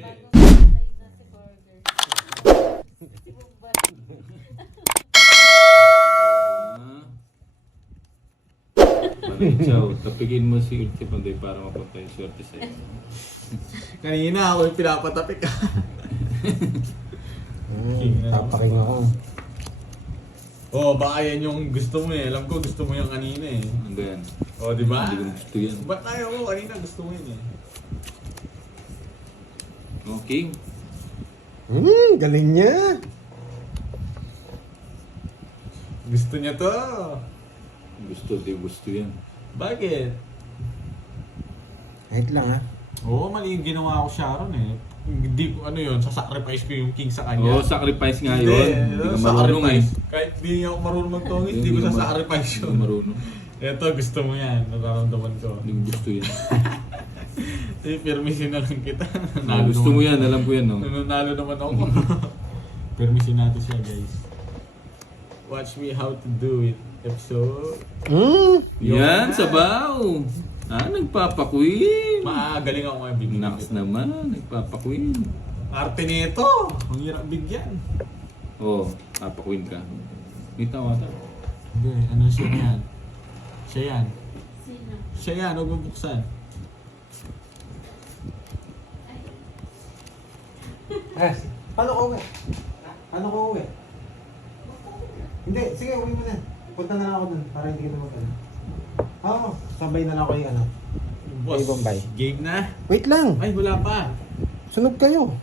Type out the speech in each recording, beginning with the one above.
Hindi. Ciao, tapikin mo si Ulti Panday para mapunta yung swerte sa'yo. Kanina ako yung pinapatapik ka. Tapaking ako. Oh, baka yan yung gusto mo eh. Alam ko gusto mo yung kanina eh. Ano yan? Oh, di ba? Hindi ko gusto yan. Ba't tayo mo? Kanina gusto mo yun eh. Okay. Galing niya. Gusto niya to. Gusto yan. Bakit? Wait lang ha. Oo, mali yung ginawa ko Sharon eh. Hindi ko ano yun, sasacrifice ko yung king sa kanya. Oo, sacrifice nga Hindi, yun. Hindi ka marunong eh. sacrifice. Kahit di ako marunong magtongit, hindi ko Hindi ka sasacrifice Hindi yun. ka marunong. Ito, gusto mo yan. Nararamdaman ko. Hindi ko gusto yan. Permisin na lang kita. Gusto mo yan, alam ko yan no. Nanalo naman ako. Permisin natin siya guys. Watch me how to do it. Episode. Yan, sabaw. Nagpapakwin. Galing ako ngayon bibigyan. Naks naman, nagpapakwin. Arte nito. Ang hirap bigyan. Oo, papakwin ka. May tawata. Hindi, ano siya yan? Siya yan. Sino? Siya yan, huwag mong buksan. Paano ko uwi? Paano ko uwi? Hindi, sige, uwi mo na. Punta na lang ako dun para hindi ka na mag-ano. Oo, sabay na lang ako yung ano. Boss, Ay, Bombay. game na. Wait lang, Ay, wala pa. sunog kayo.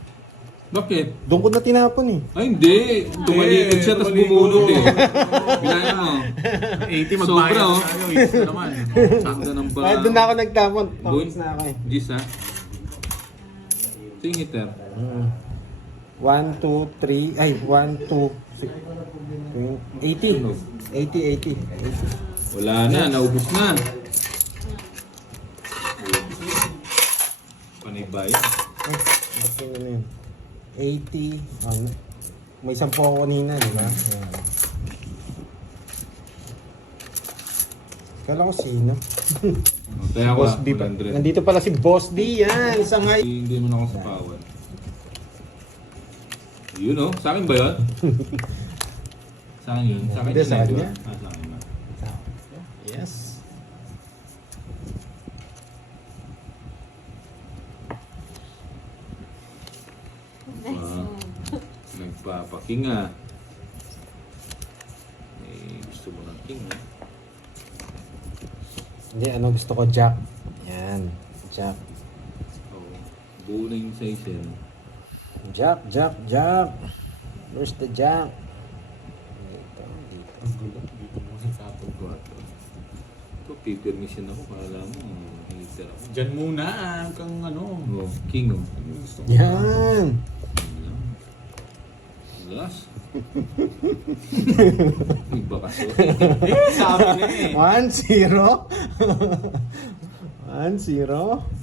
Bakit? Doon ko na tinapon eh. Ay, hindi. Tumalikod siya, tapos bumunod eh. Bilangin mo. 80 Sobra, magbayad oh. tayo. Ito naman. Sanda ng Ay, doon na ako nagtapon. Doon? Tapos na ako eh. Gis ha? Singiter. 1, 2, 3, ay, 1, 2, 6, 80. 80. Wala na, naubos na. Panay bayan. Ay, ba't yun ano yun? 80. May 10 ako kanina, di ba? Ayan. Kala ko sino? Kaya ako, Boss D pa. 100. Nandito pala si Boss D, yan. Isang high. Hindi mo na ako sa power. Yun oh, sa akin ba yun? Sa akin yun? Sa akin Hindi, yun sa eh, di ba? kanya. Sa akin ba? Yes. Nagpapaking ah. Gusto mo ng king eh. Hindi, ano gusto ko? Jack. Yan. Jack. Oh, buo na yung size Jack. Where's the Jack? Dito. Ang gulo. Dito mo sa tapos. Ito, pipirmission ako. Kala mo, hater ako. Diyan muna. Kang ano. Oh, king oh. Gusto mo. Yan. Gas. May bakas oh. Sabi na eh. 1-0. 1-0.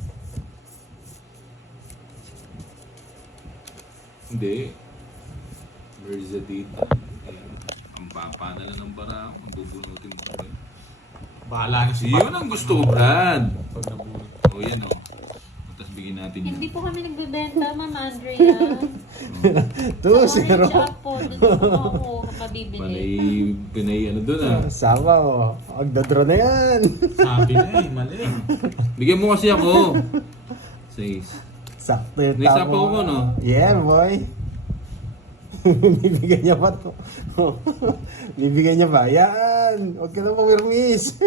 Hindi. Mirza dito. Ang papa na lang ng bara ako. Bubunutin mo ko. Bahala na si Yun ang gusto ko, Brad. Pag nabunot. O yan o. Tapos bigyan natin yun. Hindi po kami nagbebenta, Ma'am Andrea. 2-0. Shop po, doon po ako mabibili. Pinay ano doon ah. Sama mo. Magdodro na yan. Sabi na eh. Mali. Bigyan mo kasi ako. 6. Sakto yung May tama sapaw ko, no? Yeah, boy. Bibigyan niya pa to. Bibigyan niya pa. Yan. Huwag ka na mawirmis.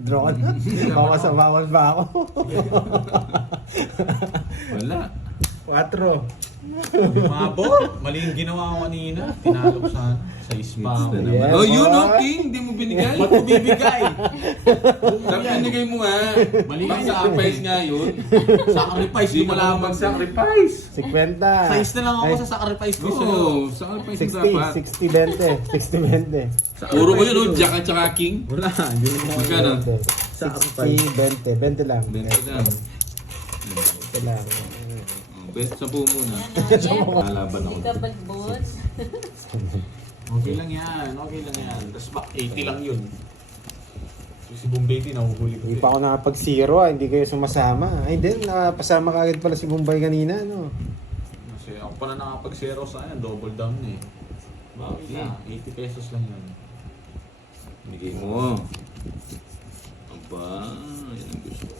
Draw na. Bawas sa bawal ba ako? Wala. 4. Mabo. Mali yung ginawa ko kanina. Tinalo ko sana. Sa ispa ako. Na naman. Yeah, Oh, yun boy. o, King. Hindi mo binigay. Ba't ko bibigay? Sabi binigay mo nga. Mali Bang yan. sacrifice nga yun. Sacrifice. Hindi Di mo mo lang lang mag-sacrifice. 50. Size na lang ako sa sacrifice ko sa'yo. Oo, sacrifice mo dapat. 60, 20. Puro ko yun o, Jack at saka King. Wala. Hindi mo na. Magkano? 60, 20. 20 lang. 20 lang. 20 lang. Bet, 10 muna. Lalaban ako. Hindi ka balbos. Okay lang yan. Okay lang yan. Tapos back 80 lang yun. Si Bombay din, nahuhuli ko. Hindi pa ako nakapag-zero hindi kayo sumasama. Ay din, napasama ka agad pala si Bombay kanina, no? Kasi ako pala nakapag-zero sa akin, double down na eh. Bawi na, 80 pesos lang yan. Bigay mo. Aba, yan ang gusto ko.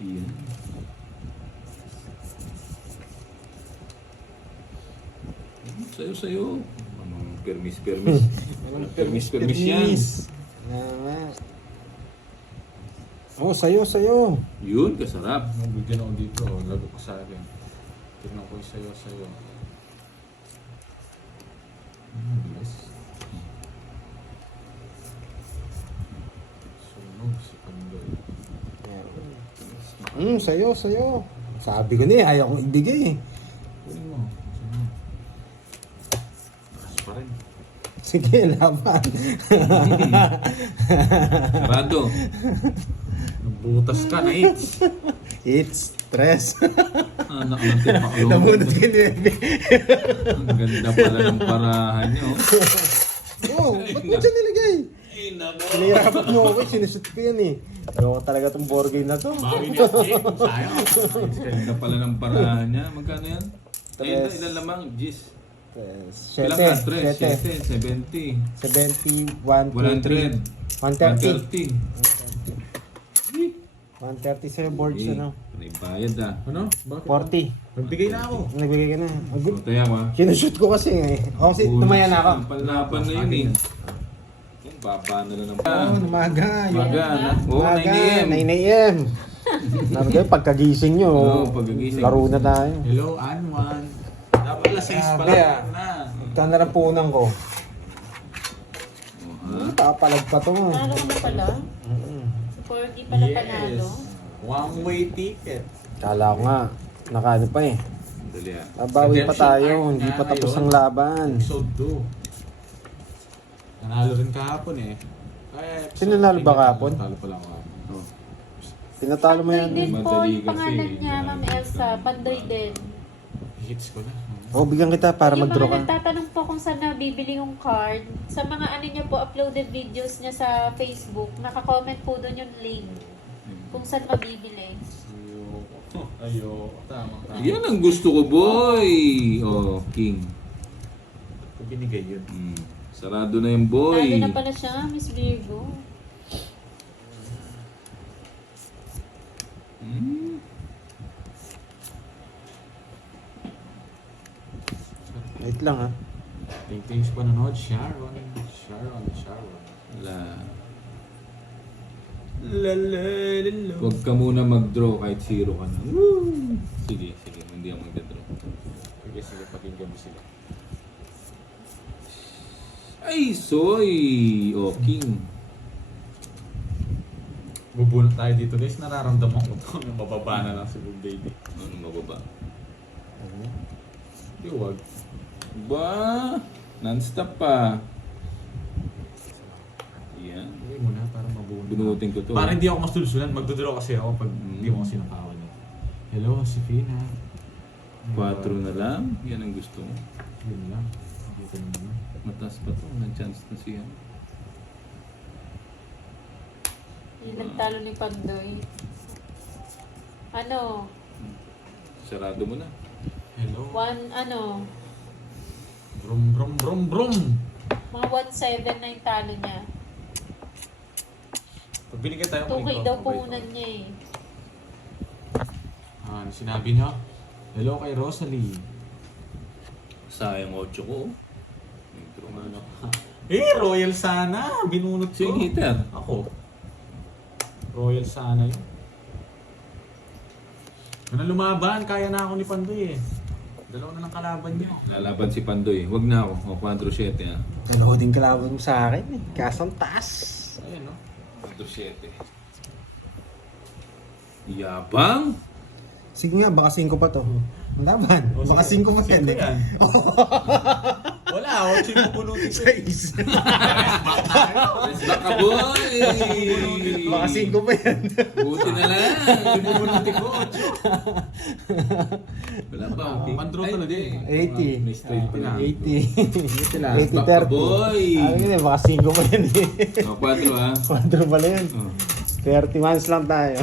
Yan. Sayo. Anong permis? Anong permis yan? Nga. Oh, sayo. Yun, kasarap. Nung bigyan ako dito, lago ko sa akin. Tignan ko yung sayo. Bilis. Sunog si Pandoy. Sayo. Sabi ko na ayaw kong ibigay eh. Kunin mo. Sino? Taas pa rin. Sige, laban. Sarado. Nagbutas ka na hits. It's stress. Anak ng tipaklong. Nabunod ka ni Bebe. Ang ganda pala ng parahan niyo. Oh, ba't mo siya nilagay? Nahirapat mo ako, sinusut ko yan eh. Ayoko talaga itong board game na to. Bawi niya. Sayang. Ganda pala ng parahan niya. Magkano yan? Tres. Ilan lamang? Gis. Sete. Ilan ka? 3, 7, 70. 71, 100. 130. 130. 130 sa'yo boards, ano? May bayad ah. Ano? Bakit? 40. Nagbigay na ako. Nagbigay ka na. Taya mo ah. Sinushoot ko kasi eh. O kasi tumaya na ako. Ang panlaban na yun eh. Yung baba na lang ng Oo, namaga. Maga na. Oo, 9 a.m. 9 a.m. Nabigay, pagkagising nyo. Oo, pagkagising. Laro na tayo. Hello, Anwan. Dapat alas 6 pa Grabe, lang na. Ito na lang punang ko. Ha? Papalag pa to. Panalo ka na pala? Si Corgi pala panalo. One-way ticket. Kala ko nga, nakaano pa eh. Dali ah. Babawi pa tayo, Redemption hindi arc pa nga tapos ngayon. ang laban. Episode 2. Nanalo rin kahapon eh. Sino nanalo ba kahapon? Nanalo pala ako kahapon. Oh. Tinatalo mo Pandoy yan. din po Madali yung pangalan kasi. niya, Ma'am Elsa. Pandoy din. Hits ko na. O, bigyan kita para Yung mag-draw mga ka. nagtatanong po kung saan nabibili yung card, sa mga ano niya po, uploaded videos niya sa Facebook, naka-comment po doon yung link kung saan mabibili. Ayoko. Tama. Yan ang gusto ko, boy. Oh, King. Ko binigay yun. Sarado na yung boy. Lalo na pala siya, Miss Virgo. Hmm. Wait lang ha. Thanks pa nanood. Sharon. La. Lalalala. Huwag ka muna mag-draw kahit 0 ka na. Woo! Sige. Hindi ako mag-draw. Sige, pakinggan mo sila. Ay, soy! Oh, King. Bubunot tayo dito guys. Nararamdaman ko ito. Mababa na lang si Boom Baby. Ano mababa? Di wag. Ba? Non-stop pa. Yan. Hindi mo na para mabunot. Bunutin ko to. Para hindi ako masulsulan. Magdodraw kasi ako pag hindi mo ako sinakawan. Hello, Josefina. 4 na lang. Yan ang gusto mo. Yun lang. Dito naman. Mataas pa to. Nag-chance na siya. Yung nagtalo ni Pandoy. Ano? Sarado mo na. Hello. Brum. Mga 1.7 na yung talo niya. Pag binigyan tayo 2K nito, daw mabait puhunan ako. niya eh. Ano sinabi niyo? Hello kay Rosalie. Sayang 8 ko. Ano pa? Royal sana. Binunot ko. Sing hitter. Ako. Royal sana yun. Ano lumaban? Kaya na ako ni Pandoy eh. Dalawa na lang kalaban niyo. Lalaban si Pandoy. Wag na ako. O, 4-7 ah. Nanoodin kalaban mo sa akin eh. Kasang taas. Ayun no. 4-7. Yabang? Sige nga, baka 5 pa to. Ang laban. Baka 5 pa yan. Sino yan? Wala, 8 yung pupunutin ko. Size. Let's back ka, boy! Baka 5 pa yan. Buti na lang. Yung pupunutin ko, 8. Wala pa. Pan-draw Ay, talaga eh. 80. May straight pa na. 80. 80 lang. Let's back ka, boy! Yun eh, baka 5 pa yan eh. O, 4 ha. 4 pala yun. Oh. 30 months lang tayo.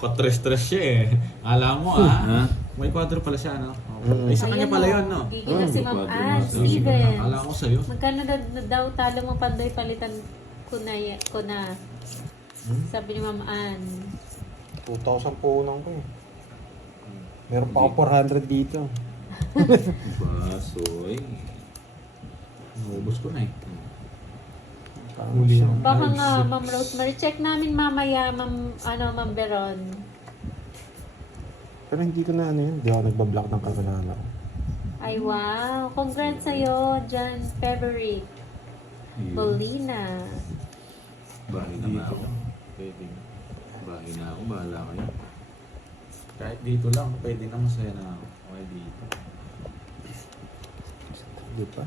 Patres-tres siya eh. Alam mo ah. Ha? May kwadro pala siya, no? Mm. Ay, sa kanya Ayan pala o, yun, no? gigil na si Ma'am Kwadro Ann na. Stevens. Akala ko sa'yo. Magkano na daw talo mo Pandoy palitan ko na. Sabi ni Ma'am Ann. 2,000 po unang ko eh. Meron pa ako 400 dito. Basoy. Naubos ko na eh. Huli yan. Baka nga, Ma'am Rosemary. Check namin mamaya, Ma'am Beron. Pero hindi ko na ano yun. Hindi ako nagbablock ng kakanala ko. Ay, wow. Congrats sa'yo, John Feverick. Molina. Bahay na nga ako. Pwede. Bahay na ako. Bahala kayo. Kahit dito lang, pwede na masaya na ako. Okay, dito. Di ba?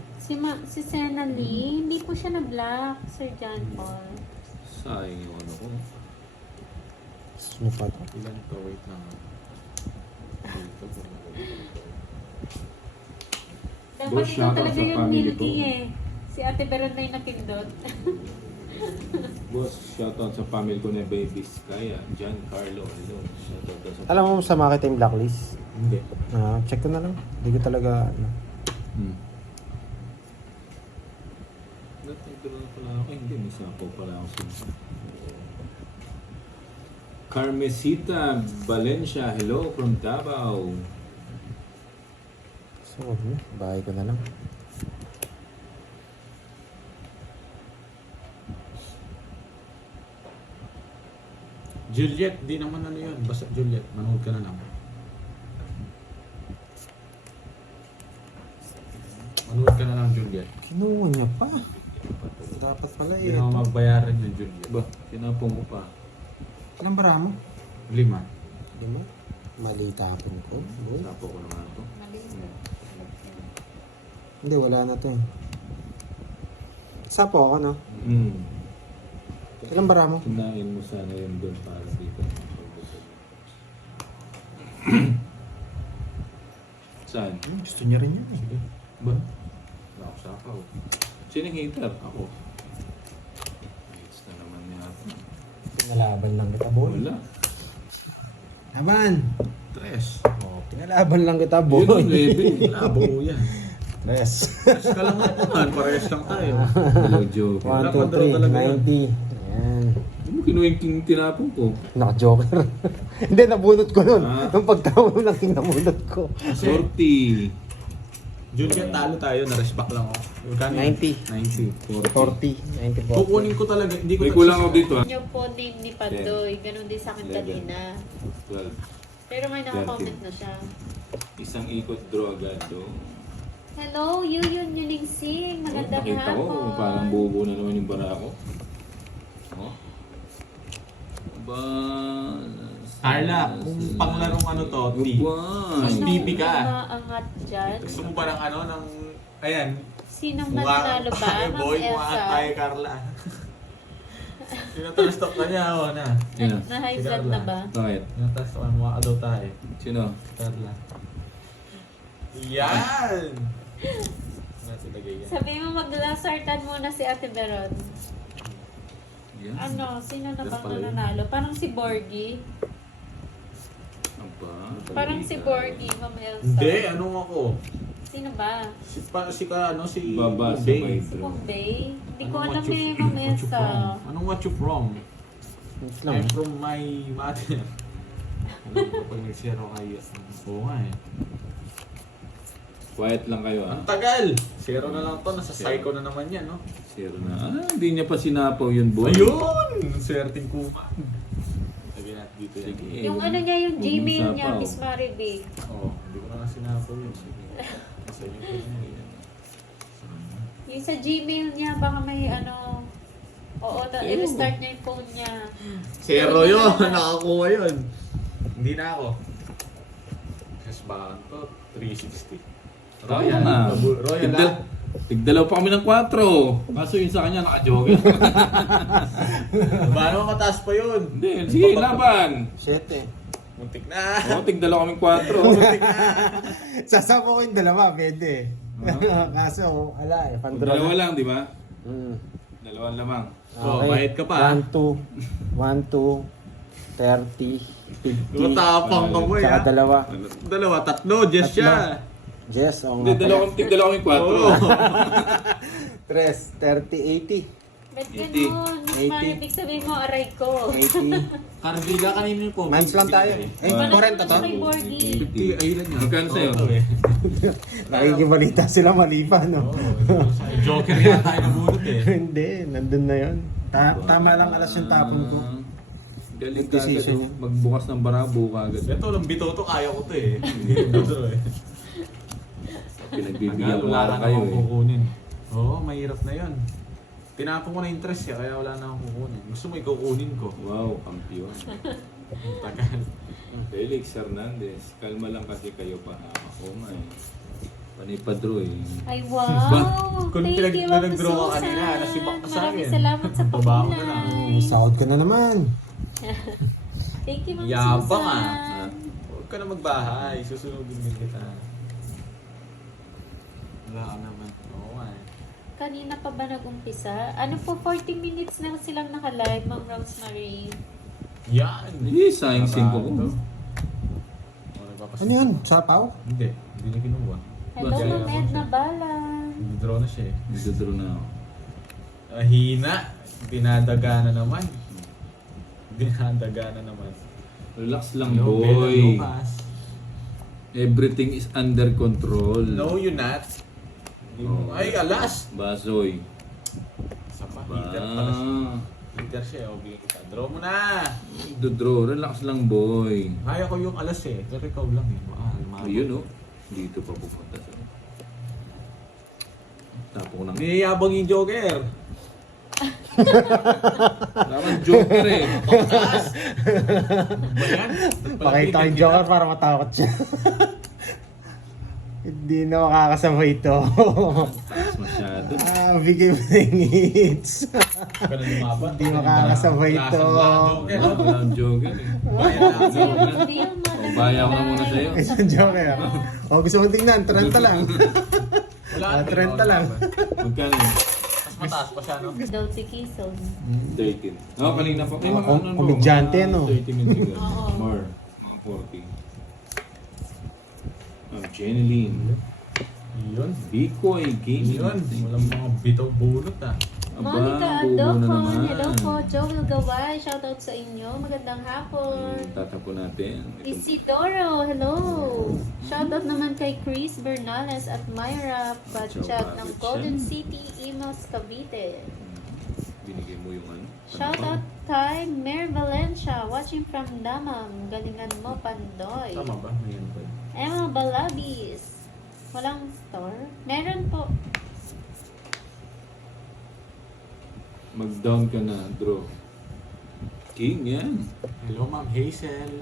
Si Sena Lee, hindi po siya na-block, Sir John Paul. Sayang yung ano ko. Ano pa ito? Ilan to? Wait lang. Dito. Dapat Boss, ikaw shoutout talaga sa yung family milky ko. eh. Si Ate Beron na yung napindot. Boss, shoutout sa family ko na Babies. Kaya, Giancarlo. Hello. Shoutout daw sa Alam mo sa mga yung blacklist? Hindi. Check ko na lang. Hindi ko talaga ano. Dati na pala ako. Hindi, may sapo pala ako sa Carmesita Valencia. Hello from Davao. So, bahay ko na lang. Juliet, di naman ano yun. Basta Juliet, manood ka na lang. Manood ka na lang, Juliet. Kinuha niya pa. Dapat pala Hindi na ako magbayaran yung Juliet. Ba, tinapong ko pa. Ilang bara mo? 5. 5? Mali tapon ko. Sapo ko naman ito. Hindi, wala na to eh. Sapo ako, no? Ilang bara mo? Kinain mo sana yun doon para dito. Saan? Gusto niya rin yun eh. Ba? Wala ako sapaw. Sinong hater? Ako. Hates na naman yata. Pinalaban lang kita, boy. Wala. Laban! Tres. Oh, pinalaban lang kita, Yun boy. ang baby. Labo yan. Tres. Tres ka lang naman. Parehas lang tayo. Hello, Joker. 1, 2, 3, 90. Ayan. Ano mo kinuha yung tinapong ko? Naka-joker. Hindi, nabunot ko nun. Ah. Nung pagtawag lang nabunot ko. Sorty. Juliet, talo tayo. Na-respect lang ako. Magkano yun? 90. 90. 40. 90 Kukunin ko talaga. Hindi ko May kulang ako dito ha. Yung po name ni Pandoy, ganun din sa akin kanina. 12. Pero may nakakomment na siya. Isang ikot draw agad do. Hello, Yuyun Yuning Sing. Magandang Nakita ko, hapon. parang bubo na naman yung bara ko. Oh. Ba... Carla, kung panglarong ano to, T. Goodbye. Mas TV ka. Angat dyan. Gusto mo ba ng ano, ng... Ayan. Sinong mananalo ba? Ma'am Boy, Elsa? mga tayo, Carla. Tinatalstok ka niya, ako na. Sino? Na high blood na ba? Bakit? Tinatalstok ka, mga adaw tayo. Sino? Carla. Yan! Nasa lagay yan. Sabi mo maglasartan muna si Ate Beron. Yan. Ano, sino na Yan bang pala yun. nananalo? Parang si Borgie. Aba. Parang si Borgie, Ma'am Elsa. Hindi, ano ako? Sino ba? Si Baba sa Bay. may Si draw. Bombay? Hindi ko Anong alam what you- eh, Ma'am what you Elsa. from? Anong what you from? Wait lang. I'm from my mother. Alam ko pag nag-zero kayo. Oo nga eh. Quiet lang kayo ah. Ang tagal! Zero na lang to. Nasa psycho na naman yan, no? Zero na. Ah, hindi niya pa sinapaw yun, boy. Ayun! Swerting kuman. Lagyan natin dito yan. Sige. Yung ano niya, yung Huwag mong Gmail niya, sapaw. Miss Maribig. Oo, hindi ko na nga sinapaw yun. Sige. Nasa inyo po yun. Yung sa Gmail niya, baka may ano... Oo, i-restart niya yung phone niya. Zero yun! Nakakuha yun. Hindi na ako. Baka to, 360. Royal na. Royal na. Tigdalaw pa kami ng 4. Kaso yun sa kanya, naka-jogger. Paano mataas pa yun? Hindi, sige, laban. 7. Muntik na. Oo, tigdalaw kaming 4. Muntik na. Sasama ko yung dalawa, pwede. Kaso, wala eh. Pandro Dalawa lang, di ba? Mm. Dalawang lamang. Oh, bayad ka pa. 1, 2, 30, 50. Matapang ka mo Tsaka ya. dalawa. Dalawa, tatlo, Jess siya. Yes, oo Hindi, nga. tigdalaw kaming 4. Oo. 3, 30, Ba't ganun? Mas 80. maribig sabihin mo, aray ko. 80, 80. Carvilla kanina yung comment. Months lang tayo. Eh, Wala. 40 to? May Borgie. 50, ayun lang yan. Magkano sa'yo? Oo, eh. Nakikibalita sila malipa, no? Oo, Joker yan tayo nabunot eh. Hindi, nandun na yun. Tama lang alas yung tapon ko. Galing ka agad. Decision. Magbukas ng barabo ka agad. Ito lang bito to, kaya ko to eh. Ito eh. Pinagbibigyan ko Wala lang na kayo akong eh. kukunin. Oo, mahirap na yun. Tinapon ko na interest siya, kaya wala na akong kukunin. Gusto mo ikukunin ko. Wow, kampiyon. Tagal. Felix Hernandez, kalma lang kasi kayo pa. Ako nga eh. Panay pa-draw eh. Ay, wow! Kung Thank you, nag-draw ka Susan. kanina, nasibak ka sa akin. Maraming salamat sa Babaho ka na. pagkulay. Sahod ka na naman. Thank you, Ma'am Yabang Susan. ah. Huwag ka na magbahay, susunugin din kita. Wala ka naman. Oo nga eh. Kanina pa ba nag-umpisa? Ano po, 40 minutes na silang naka-live, Ma'am Rosemary. Yan! Eh, sayang 5 ko. Oh, Ano yan? Sapaw? Hindi, hindi na kinuha. Hello, Bakit? Ma'am Edna Balan. Nag-draw na siya eh. Nagdadraw na ako. Hina, dinadaga na naman. Dinadaga na naman. Relax lang Hello, Bella boy. Lucas. Everything is under control. No, you're not. Hindi mo- Oh. Ay, alas! Basoy. Sa pa, Ba. heater pala siya. Heater siya, o bigyan kita. Draw mo na! Draw, relax lang boy. Kaya ko yung alas eh, pero ikaw lang eh. Ayun oh. Dito pa pupunta sa. Tapo ko ng. Niyayabang yung Joker. Naman joker eh. Taas! Ba yan? Pakita ko yung joker para matakot siya. Hindi na makakasabay ito. Taas masyado. Bigay mo na yung hits. Ka na lumaban. Hindi makakasabay ito. Wala ang joker eh. Baya ko na muna sa'yo. Isang joker. O gusto mong tingnan, 30 lang. Wala. 30 lang. Magkano yun? Mas mataas pa siya, no? Dolce Quezon. 13. Oo, kanina pa. May mga ano, Komedyante, mga ano? 30 minutes ago. Oo. More. Mga 40. Jeneline. Yun. Bikoy Gaming. Yun. Walang mga bitaw bunot ah. Monica buo na Adocon, naman. hello po. Joel Gaway, shoutout sa inyo. Magandang hapon. Tatapo natin. Ito. Isidoro, hello. Shoutout naman kay Chris Bernales at Myra Pachat ng Golden City, Imas, Cavite. Binigay mo yung ano? Shoutout kay Mer Valencia, watching from Damam. Galingan mo, Pandoy. Tama ba? Mayroon ba? Emma Balabis. Walang store? Meron po. Mag-down ka na, draw. King yan. Hello, Ma'am Hazel.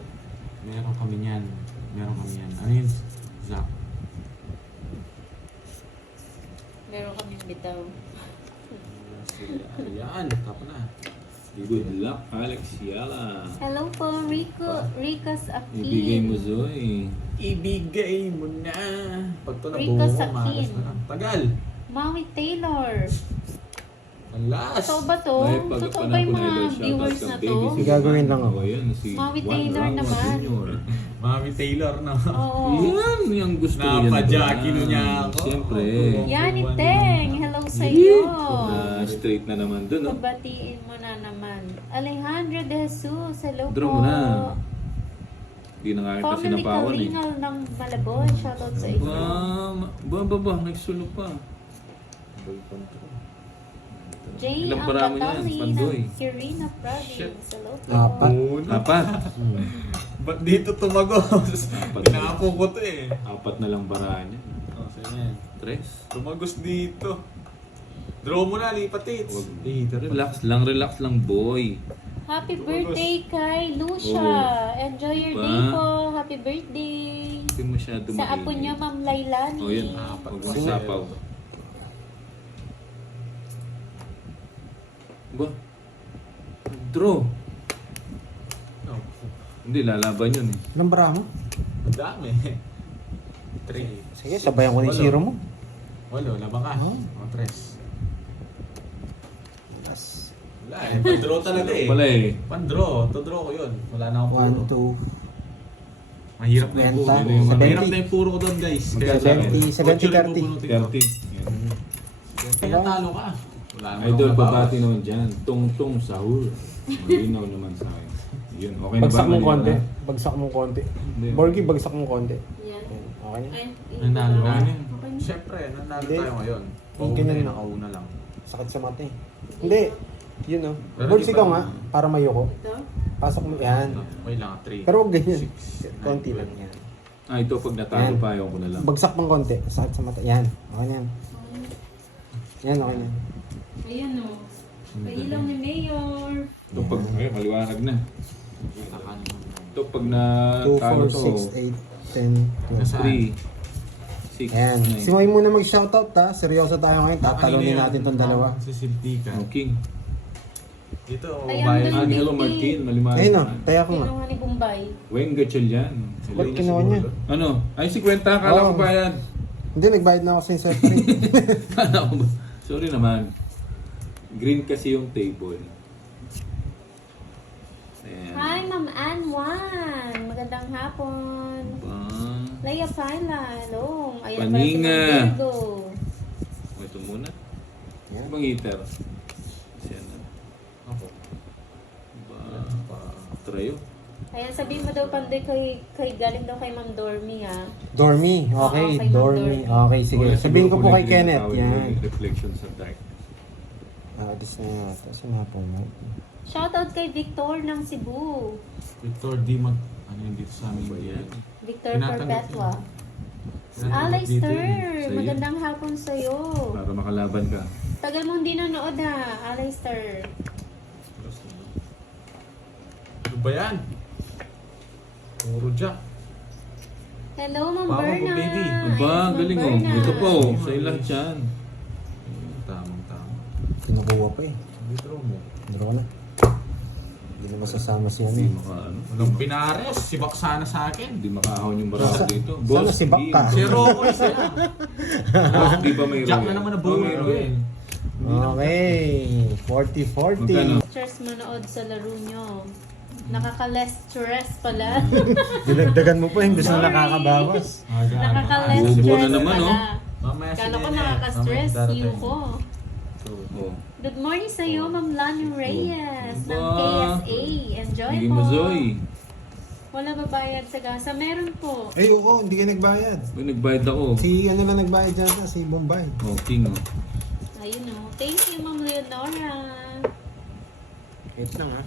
Meron kami yan. Meron kami yan. Ano yun? Zap. Meron kaming bitaw. Ayan. Tapos na. Good luck, Alex Yala. Hello po, Ricas Akin. Ibigay mo, Zoe. Ibigay mo na. Pag ito Rico nabuo ko, Sakin. malas na lang. Tagal. Maui Taylor. Alas. Totoo ba to? May Totoo ba yung mga viewers na to? Sige, gagawin lang ako. Oh, yan, si Mami Juan Taylor Ramos naman. Jr. Mami Taylor na. Oo. Yan, yung gusto ko yan. Napadjaki nun niya ako. Siyempre. Yani Teng, hello sa iyo. Straight na naman dun, no? Pabatiin mo na naman. Alejandro De Jesus, hello Draw po. mo na. Hindi na nga kita Family sinapawan eh. Kalingal ng Malabon, shoutout sa inyo. Ba, nagsulo pa. Jay Ilang parami yan, Ambatali Pandoy? ng Kirina Province, hello po. Apat. Apat. Ba't dito tumagos? Apat. Pinapo ko to eh. Apat na lang baraan yan. Oh, sige yan. Tres. Tumagos dito. Draw mo na, lipat it. Huwag relax lang boy. Happy birthday kay Lucia. Oh. Enjoy your Ba? day po. Happy birthday. Hindi masyado Sa apo niyo, Ma'am Lailani. O yan, Apat. huwag mong sapaw. Ba? Draw. Oh, Hindi, lalaban yun eh. Ilang bara mo? ang dami. 3. Sige, sabayan ko na yung Walo. zero mo. Walo, labang ka. Oh. O, 3. Yes. Wala eh, pan-draw talaga eh. Wala eh. Pan-draw, to-draw ko yun. Wala na akong puro. 1, 2, Mahirap na yung puro. 70. Mahirap na yung puro ko doon guys. Kaya 70, 70, 30. Yan. Kaya talo ka. Wala naman Idol, akong babati nabawas. naman dyan. Tong-tong sahur. Malinaw naman sa akin. Yun, okay na ba? Bagsak mong Malinaw konti. na? Bagsak mong konti. Hindi. Borgie, bagsak mong konti. Yan. Ayan, okay na. Ay, Nanalo na. Okay. Okay na. Siyempre, nanalo Hindi. tayo ngayon. Yung ganyan na. Nakauna lang. Sakit sa mata eh. Hindi. Yun o. Pero Borgie, di ba- ikaw nga. Para mayoko. Ito? Pasok mo. Yan. Okay lang, 3. Pero huwag ganyan. 6, Konti lang yan. Ah, ito pag natalo Yan. pa, ayaw ko na lang. Bagsak mong konti. Sakit sa mata. Yan. Okay na yan. Yan, okay na. Ayan o. Pailaw ni Mayor. Ito pag, ay, maliwanag na. Ito pag 2, natalo 4, to, 6, 8, 10, 12. Nasaan? 3, 6, Ayan. Si Moy muna mag-shoutout ha. Seryoso tayo ngayon. Tatalunin natin tong dalawa. Si Siltika. King. Dito, Ayan, bayan. ganun. Angelo Martin, maliwanag Ayun o. na. Taya ko nga. Kinuha ni Bombay. Weng Gatchalian. Ba't kinuha niya? Ano? Ay, 50. Kala ko Oo. bayad. Hindi, nagbayad na ako sa insertory. Kala ko ba? Sorry naman. Green kasi yung table. Ayan. Hi, Ma'am Anwan. Magandang hapon. Bang. Leia Paila. Hello. Ayan Paninga. pala si Ma'am Virgo. Ito muna. Yan. Bang heater. Ayan na. Ako. Ba. Trayo. Ayan, sabihin mo daw panday kay galing daw kay Ma'am Dormy ha. Dormy. Okay, Oo, kay Ma'am Dormy. Dormy. Okay, sige. Wala, Sabihin ko siguro po kay kulay green Kenneth. tawag Yan. yung Reflection sa dark. This na yun. Ito si Mapo mo. Shoutout kay Victor ng Cebu. Victor D. Ano yung dito sa amin? Ba yan? Victor Tinatanggap Perpetua. Tinatanggap Alistair, dito eh. Sa'yo. magandang hapon sa'yo. Para makalaban ka. Tagal mong di nanood ha, Alistair. Ano ba yan? Puro Jack. Hello, Ma'am Papa po, Berna. baby. Ayan, Aba, Ma'am galing oh. Berna. Ito po, sa ilang dyan. Tamang-tama. Kinukuha pa eh. Withdraw mo. Draw ko na. Hindi na masasama siya Hindi eh. maka ano. Walang pinares. Sibak sana sa akin. Hindi makaahon yung barako Sa- dito. sana si Bak ka. Si Rocco isa lang. Boss, di ba may Jack royal? na naman na Oh, buo may royal. Okay. 40-40. Magkano? Cheers manood sa laro nyo. Nakaka-less stress pala. Dinagdagan mo pa yung gusto Sorry. na nakakabawas. Nakaka-less Buo-buo stress na naman, pala. oh. Mamaya Kala ko Nene. nakaka-stress Mamaya you darating. ko. Oh. Good morning sa iyo, Ma'am Lani Reyes ng Ba? KSA. Enjoy Hindi po. mo, Zoe. Wala babayad sa gasa. Meron po. Eh, oo, hindi ka nagbayad. Uy, nagbayad ako. Si ano na nagbayad dyan si Bombay. Oh, King oh. Ayun o. Thank you, Ma'am Leonora. Wait lang ha.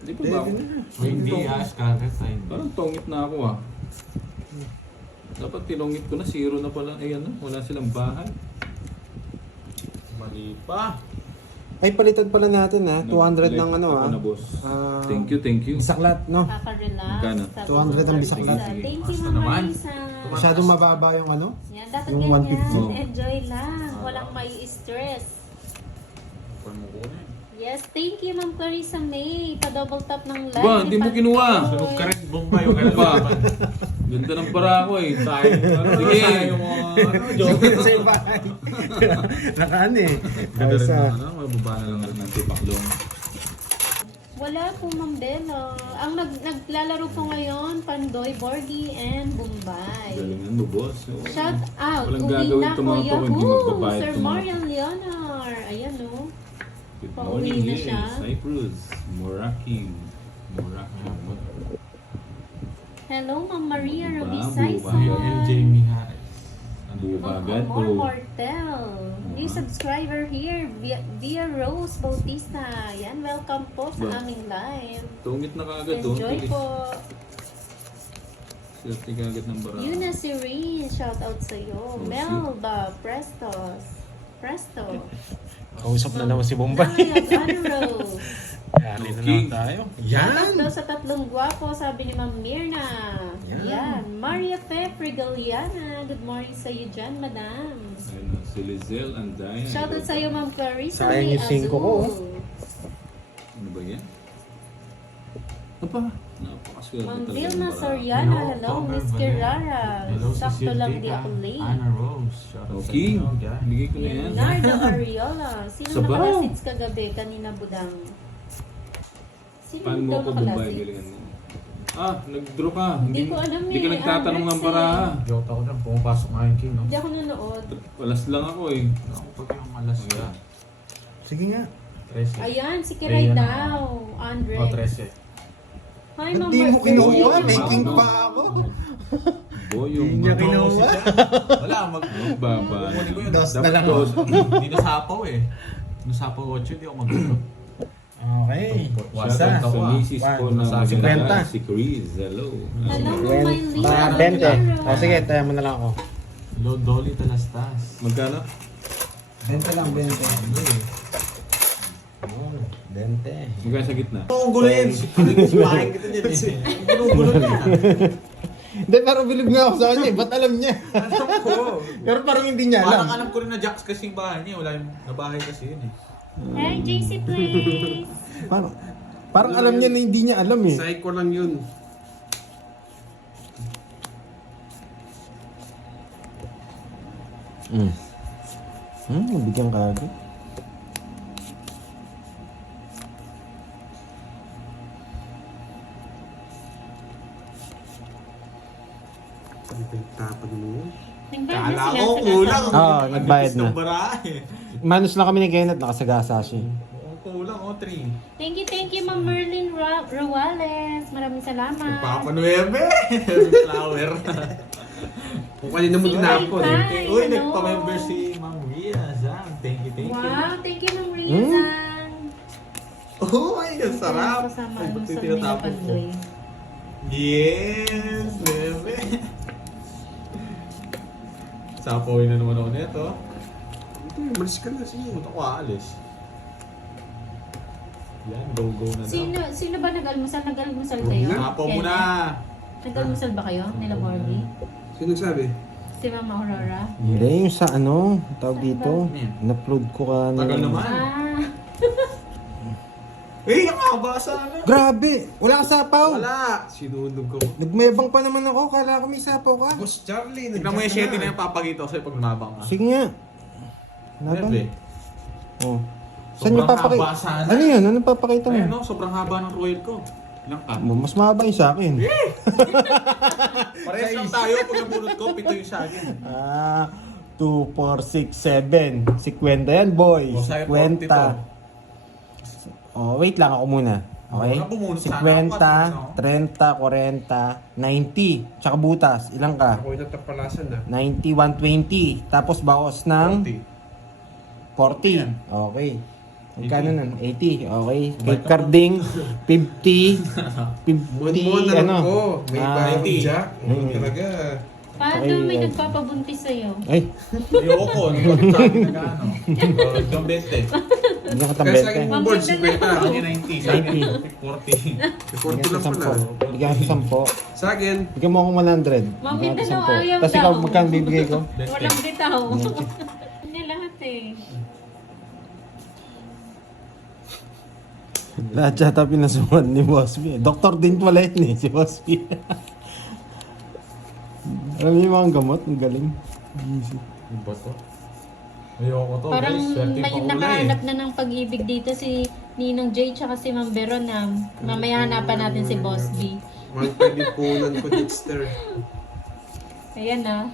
Hindi pa ba ako? O hindi ah, Scarlett. Ay, hindi. Parang tongit na ako ah. Dapat tinongit ko na, zero na pala. Eh ano, wala silang bahay. Mali pa. Ay, palitan pala natin ha. 200 ng ano Ako ha. na, boss. Ah, Thank you, thank you. Bisaklat, no? Kaka-relax. Magkano? Sabi 200 ang mo, bisaklat. Marisa. Thank you, Basta Ma'am naman. Marisa. Masyadong mababa yung ano? Yan, dapat Yung ganyan. 150. Enjoy lang. Walang may stress. Kung mo kunin. Yes, thank you, Ma'am Clarissa May. Pa-double tap ng live. Ba, hindi mo kinuha. Sunog ka rin, Bombay. Huwag ka na Ba? laban. Ganda ng para ako eh. Sayang. Ano, Sige. sayang yung mga ano, joke. Sa bahay. Nakaan eh. Ganda rin Sa... ng ano, mababa na lang. Ng tipaklong. Wala po, Ma'am Bella. Ang naglalaro po ngayon, Pandoy, Borgie, and Bombay. Galingan mo, boss. Oh. Shout out! Walang Uwi gagawin na itong ko, mga to, hindi Yahoo! magbabayad Sir itong mga- Marian Leonor. Ayan, oh. Good Pauwi morning, na yes. siya. Cyprus. Moraki. Moraki. Hello, Ma'am Maria Bago, Ruby bago. Saison. L. Jamie Harris. Bubagad Amor po. Hortel. New subscriber here, via Rose Bautista. Yan, welcome po Ba? sa aming live. Tungit na kagad doon. Enjoy po. Swerte kagad ng bara. Yuna Sirene, shout out sa iyo. Oh, Melba Presto. Kausap na naman si Bombay. Naya Rose. Yari na Okay. naman tayo. Shoutout daw sa tatlong gwapo, sabi ni Ma'am Mirna. Yan. Yan. Maria Fe Frigaliana. Good morning sa iyo dyan, madam. Ayun na, si Lizelle Andayan. Shoutout sa iyo, Ma'am Clarissa. Sayang May yung 5 ko, oh. Azul. Ano ba yan? Apa? Napakaswerte Ma'am talaga Vilna ng Soriana. Hello, Hello, Tomer Miss Valera. Kirara. Hello, Sakto Cecil lang Tita. di ako late. Anna Rose. Shoutout sa Okay, inyo, guys. bigay ko na yan. Leonardo Ariola. Sino Sabaw. nakalasits kagabi? Kanina budang. Sino Paano mo daw ako Dubai nakalasits? galingan mo? Hindi Nag-draw ka. ko alam Hindi ka eh. nagtatanong ng Alex baraha. Joke ako dyan, pumapasok nga yung king, no? Hindi ako nanood. Walas lang ako eh. Ako pag yung alas ka. Sige nga. 13. Ayan, si Kiray Ayan. daw. Andre. O, 13. Hi, Ma'am Hindi mo Marcel. kinuha, Boy, may king ano? pa ako. Boy, yung Hindi niya kinuha. Ano si Jan? Wala, Baba. kukunin ko yun. Dos na lang. Dos. Hindi nasapaw eh. Nasapaw 8, hindi ako mag-draw. Okay. Wasa. Sa misis ko na Sa 50. maganda, si Chris. Hello. Hello, Mylene. Para 20. O sige, tayo mo na lang ako. Hello, Dolly Talastas. Magkano? 20 lang, 20. Ano eh? Oh, 20. Magkano sa gitna? Ang gulo yan. Sipahin kita dyan eh. Ang gulo-gulo niya. Hindi, pero bilib nga ako sa kanya eh. Ba't alam niya? Alam ko. Pero parang hindi niya Parang alam. alam ko rin na Jax kasi yung bahay niya. Wala yung nabahay kasi yun eh. Hey, JC, please. Parang alam niya na hindi niya alam eh. Psycho lang yun. Nabigyan ka agad. Tapad mo yun. Nagbayad na Kala sila ko sa kulang. nasa- Oo, nagbayad na. Ang barahe. Manus lang kami ni Kenneth, nakasagasa siya. Oo, kulang. 3. Thank you, Ma'am Merlin Ruales. Maraming salamat. Papa Nueve. Flower. Kung kanina mo Si tinapon. Hi. Uy, Hello. nagpa-member si Ma'am Ria. Zang, thank you. Wow, thank you, Ma'am Rizan. Oh, ay, ang sarap. Kasama Ay, ang ba't sa yung tinatapon ko? Pandoy. Yes, Nueve. Sapawin na naman ako nito. Hindi, malis ka na. Sige. Puto ko aalis. Yan, go na daw. Sino ba nag-almusal? Nag-almusal kayo? Sapaw mo na. Nag-almusal ba kayo? Nila Morley? Sino nagsabi? Si Mama Aurora? Hindi, yung sa ano, tawag dito, Ano yan? in-upload ko ka Tagal naman. Ah, Eh, ang haba sana. Grabe! Wala ka sapaw! Wala. Sinunog ko. Nagmayabang pa naman ako, kala ko may sapaw ka. Boss Charlie, Tignan mo yung shitty na yung papakita ko sa'yo pag lumabang ka. Sige nga. Laban. Nueve. Oh. Saan Sobrang yung papakita? haba sana. Ano yan? Anong papakita mo? Ayun, no? Sobrang haba ng royal ko. Ilang ka? Mas mahaba yung sa akin. Parehas lang tayo. Pag nabunod ko, 7 yung sa akin. 2, 4, 6, 7. 50 yan, boy. O, sa'yo, 50. 42. Oh, wait lang ako muna. Okay? Wala, bumunot sana 50, ako, 30, 40, 90. Tsaka butas. Ilang ka? Ako yung natapalasan na. 90, 120. Tapos bawas ng 40. Okay. Magkano nun? 80. Okay. Cake carding, 50. 50, Mon na lang ano? ko. May bayang 80. jack. Talaga. paano Okay, may guys. nagpapabuntis sa'yo? Ay, Ayoko. Nagpagkain na gano. Yung 20. hindi ka Kaya sa akin tambete. mo board, 50 Sa ako. akin 90. Sa akin 40. 40 lang pala. Bigyan ka 10. Sa akin, Bigyan mo akong 100. Ma'am, Bigyan hindi ka daw, 10. ayaw Tapos ikaw, daw. magkano bibigay ko? Walang bitaw. Hindi lahat eh. Lahat yata pinasuhan ni Boss B. Doktor din pala yun eh, si Boss B. Alam niyo yung mga gamot, ang galing. Easy. Yung ba to? Ayoko to. Parang guys. Swerte may pa kulay. nakahanap na ng pag-ibig dito si Ninong J tsaka si Ma'am Veron na mamaya hanapan natin si Boss B. mahal pa yung lipunan ko, Dexter. Ayan na.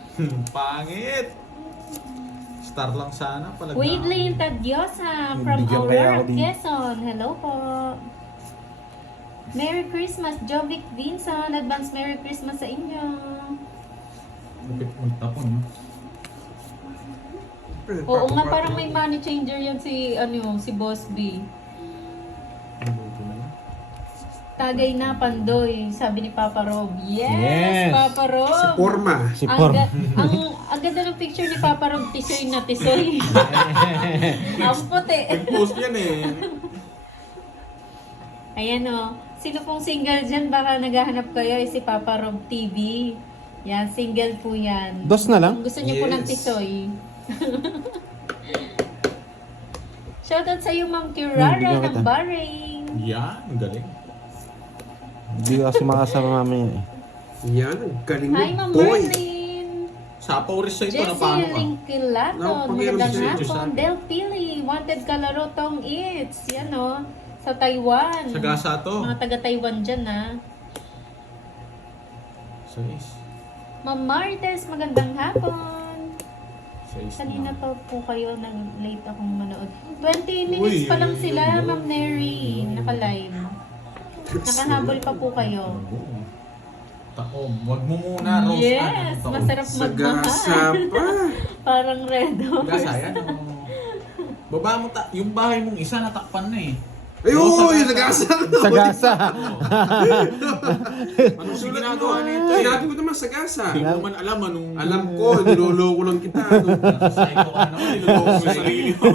Pangit. Star lang sana. Palag Wade Lane Tadiosa from Bigyan kaya Aurora, ako din. Quezon. Hello po. Merry Christmas, Jovic Vinson. Advance Merry Christmas sa inyo. Lupit mo tapon. no? Oo nga, parang may money changer yan si, si Boss B. Luto na yan. Tagay na, Pandoy, sabi ni Papa Rob. Yes, Yes. Papa Rob! Si Porma. Si Ang, Por. ang ganda ng picture ni Papa Rob, tisoy na tisoy. Ang puti. Nag-post yan eh. Ayan o. Sino pong single dyan? Baka naghahanap kayo si Papa Rob TV. Yan, single po yan. Dos na lang? Kung gusto niyo po ng Yes. tisoy. Shoutout sa iyo, Ma'am Kirara bigyan ng kita. Bahrain. Yan, ang galing. Hindi kasi makasama mamaya eh. Yan, ang galing mo. Hi, Ma'am Toy. Merlin. Sapaw rin sa ito na Jessie paano ka. Ringkilaton. Napakaganda Magandang si Jessie. hapon. Del Pili. Wanted kalaro tong Eats. Yan o. Sa Taiwan. Sa gasa to. Mga taga-Taiwan dyan ha. Sais. Ma'am Martes, magandang hapon. Sais Kanina na. pa po kayo late akong manood. 20 minutes Uy, pa lang uy, sila, uy, uy. Ma'am Neri. Naka-live. Nakahabol pa po kayo. Taom. Wag mo muna, Rose. Yes, masarap Sa magmahal. gasa pa. Parang redo. Gasa yan. Baba mo yung bahay mong isa natakpan na eh. Ay, Oo, oo, sa yung gasa. nagasa. Sa gasa. Anong Sulat ginagawa mo. nito eh? Sinabi ko naman sa gasa. Hindi mo naman alam anong... Alam ko, niloloko lang kita. Psycho ka naman, niloloko mo yung sarili mo.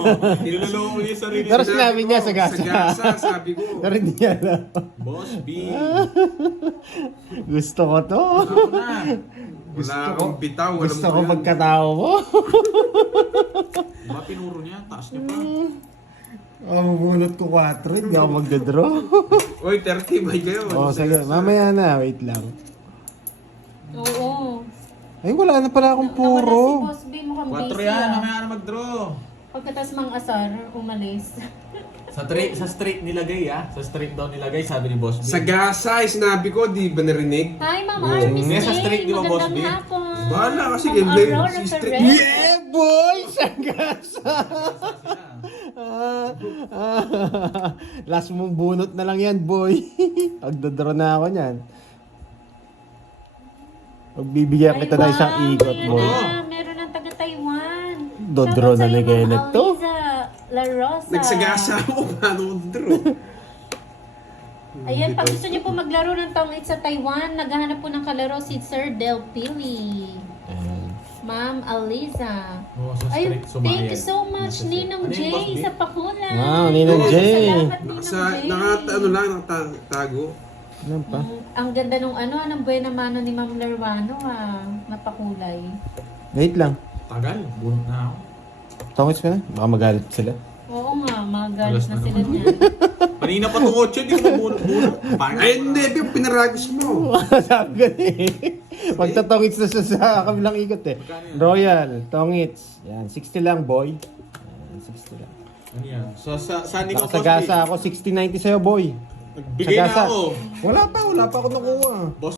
Niloloko mo yung sarili mo. Pero sinabi niya sa gasa. Sa gasa, sabi ko. Pero hindi niya alam. Boss B. Gusto ko to. Ako na. Wala kang bitaw. alam Gusto ko ko yan. pagkatao mo. Diba pinuro niya? Taas niya pa. Mabubunot ko 4, hindi ako magdodraw. Oy, 30 ba kayo? Oo, sige. Mamaya na, wait lang. Oo. Ay, wala na pala akong Nawala si puro. Boss B, mukhang 4 busy yan, ah. mamaya na mag-draw. Pagkatas mang asar, umalis. Sa street nilagay ah. Sa street daw nilagay, sabi ni Boss B. Sa gasa, sinabi ko, di ba narinig? Hi, Ma'am Oo. Armis Hindi, sa street, di ba, Boss Magandang B? hapon. Bahala kasi, Ma'am game day, Aurora si street. Ferrer. Yeah, boy! Sa gasa! Last mong bunot na lang yan, boy. Magdodraw na ako niyan. Pagbibigyan kita na isang ikot, boy. Meron ng taga-Taiwan. Dodro na ni Kenneth to. Aliza La Rosa. Nagsagasa ako, paano ko draw? Ayan, pag gusto niyo po maglaro ng Tong It sa Taiwan, naghahanap po ng kalaro si Sir Del Pili. Ma'am Aliza. Oo, sa Ay, street, sumayad. thank you so much, Ninong Ano yung Boss Jay, B? sa pakulan. Wow, Ninong Jay. Salamat, Ninong Sa, Jay. ano lang, nakatago. Ano pa? Ang ganda nung ng buena mano ni Ma'am Larwano, napakulay. Wait lang. Tagal, bunot na ako. Tongits ka na? Baka magalit sila. Oo nga, magalit Alas na na sila naman. niyan. Kanina pa itong 8, di ko bunot. Ay, hindi, pinaragos mo. Sabi ko eh. Magtatongits na siya sa kabilang ikot eh. Royal, tongits. Yan, 60 lang, boy. Yan, 60 lang. Ano yan? Saan ni Sa gasa ako, 60-90 sa'yo, boy. Nagbigay Sa na gasa. ako. Wala pa ako nakuha. Boss